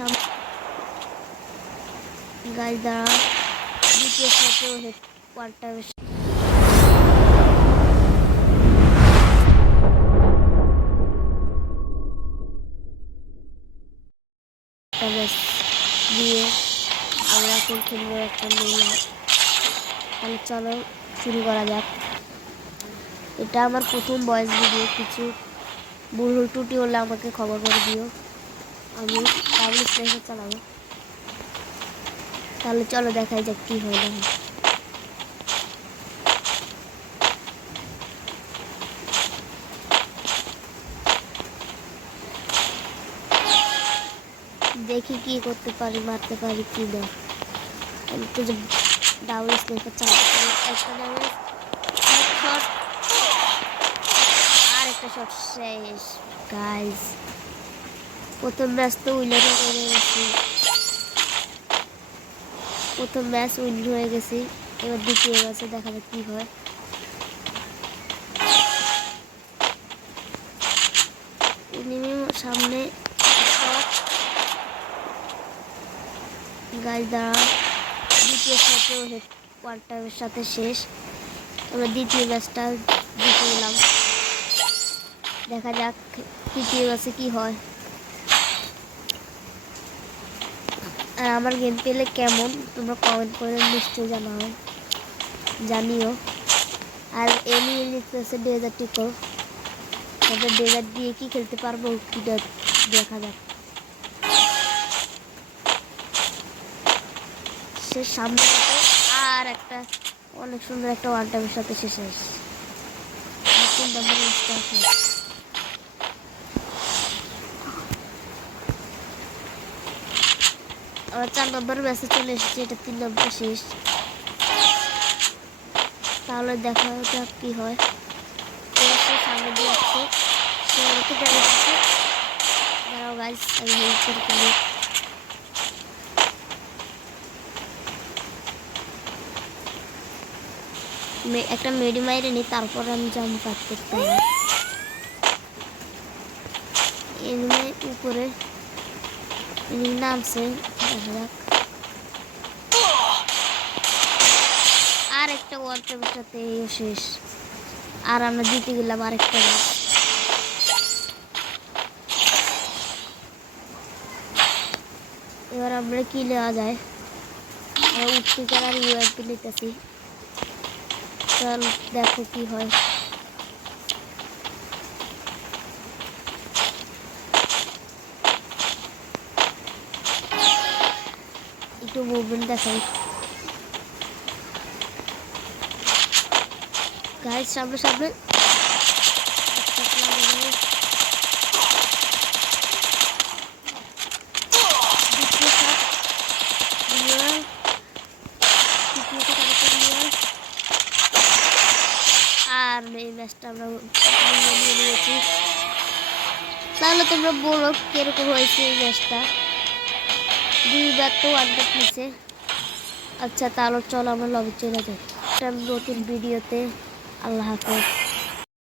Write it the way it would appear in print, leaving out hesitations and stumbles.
সামনে গাইস দাঁড়া দ্বিতীয় শটেও হেডপারটা দিয়ে আমরা এখন খেলবো একটা নিলাম। তাহলে চলো শুরু করা যাক। এটা আমার প্রথম ভয়েস ভিডিও, কিছু ভুল ত্রুটি হলে আমাকে খবর করে দিও। আমি ডাবল স্ন্যাইপার চালাবো। তাহলে চলো দেখাই যাক কি হয় না। দেখি কি করতে পারি, মারতে পারি কি না। আমি তো যে ডাবল স্ন্যাইপার চালাতে পারি। একটা ড্যামেজ, এক শট আর একটা শট শেষ। গাইস প্রথম ম্যাচ তো উইনার হয়ে গেছি, প্রথম ম্যাচ উইন হয়ে গেছি। এবার দ্বিতীয় ম্যাচে দেখা যাক কি হয়। সামনে গাইস দাঁড়া দ্বিতীয় শটেও হেডপারটার সাথে শেষ। আমরা দ্বিতীয় ম্যাচটা জিতে গেলাম। দেখা যাক তৃতীয় ম্যাচে কি হয়। আর আমার গেম পেলে কেমন তোমরা কমেন্ট করে নিশ্চয়ই জানিও। আর এনি এলিক্সে ডেজার্ট টিকো, তবে ডেজার্ট দিয়ে কি খেলতে পারবো কি দেখা যাক। সে সামনে আর একটা অনেক সুন্দর একটা ওয়ান টাইমের সাথে শেষ। আমরা 4 নম্বর ম্যাচে চলে এসেছি, এটা 3 নম্বর শেষ। তাহলে দেখা যাক কি হয়। সামনে দিয়ে আসছে, সে আমাকে জানিয়েছে। দাঁড়াও গাইস, আমি হেল্প করে ফেলি। একটা মেডি মাইরে নি, তারপর আমি জাম্প কাট করতে হবে। এনিমে উপরে নামছে, দেখা যাক। আর একটা ওয়ান টাইমের সাথে শেষ। আর আমরা জিতে গেলাম আরেকটা ম্যাচ। এবার আমরা কি নেওয়া যায়, উঠতে আর ইউএমপি নিতেছি। চল দেখো কি হয়। একটু মুভমেন্ট দেখাই গাইস, সামনে সামনে আর এই ম্যাচটা আমরা নিয়েছি। তাহলে তোমরা বলো কিরকম হয়েছে এই ম্যাচটা। 2বার তো ওয়ানটা খাইছে। আচ্ছা তাহলে চলো আমরা লবি চলে যাই একটা নতুন ভিডিওতে। আল্লাহ হাফেজ।